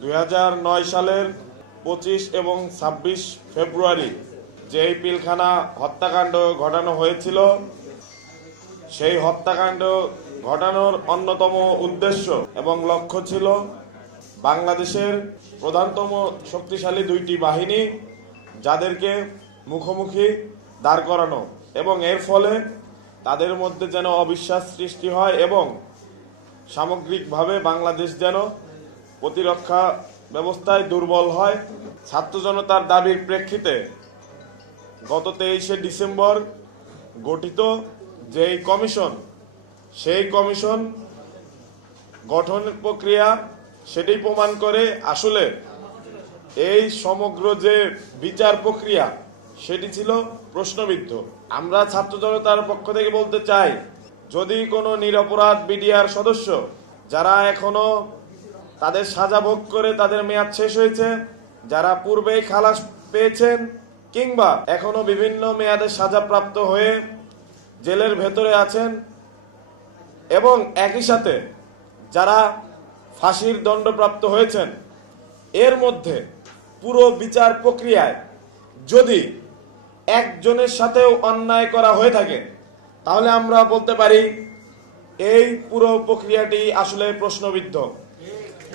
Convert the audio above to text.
দু হাজার নয় সালের পঁচিশ এবং ছাব্বিশ ফেব্রুয়ারি যেই পিলখানা হত্যাকাণ্ড ঘটানো হয়েছিল, সেই হত্যাকাণ্ড ঘটানোর অন্যতম উদ্দেশ্য এবং লক্ষ্য ছিল বাংলাদেশের প্রধানতম শক্তিশালী দুইটি বাহিনী যাদেরকে মুখোমুখি দাঁড় করানো এবং এর ফলে তাদের মধ্যে যেন অবিশ্বাস সৃষ্টি হয় এবং সামগ্রিকভাবে বাংলাদেশ যেন প্রতিরক্ষা ব্যবস্থায় দুর্বল হয়। ছাত্র জনতার দাবির প্রেক্ষিতে গত তেইশে ডিসেম্বর গঠিত যেই কমিশন, সেই কমিশন গঠন প্রক্রিয়া সেটি প্রমাণ করে আসলে এই সমগ্র যে বিচার প্রক্রিয়া সেটি ছিল প্রশ্নবিদ্ধ। আমরা ছাত্র জনতার পক্ষ থেকে বলতে চাই, যদি কোনো নিরপরাধ বিডিআর সদস্য যারা এখনও তাদের সাজা ভোগ করে তাদের মেয়াদ শেষ হয়েছে। যারা পূর্বেই খালাস পেয়েছেন কিংবা এখনও বিভিন্ন মেয়াদে সাজাপ্রাপ্ত হয়ে জেলের ভেতরে আছেন এবং একই সাথে যারা ফাঁসির দণ্ডপ্রাপ্ত হয়েছেন, এর মধ্যে পুরো বিচার প্রক্রিয়ায় যদি একজনের সাথেও অন্যায় করা হয়ে থাকে, তাহলে আমরা বলতে পারি এই পুরো প্রক্রিয়াটি আসলে প্রশ্নবিদ্ধ।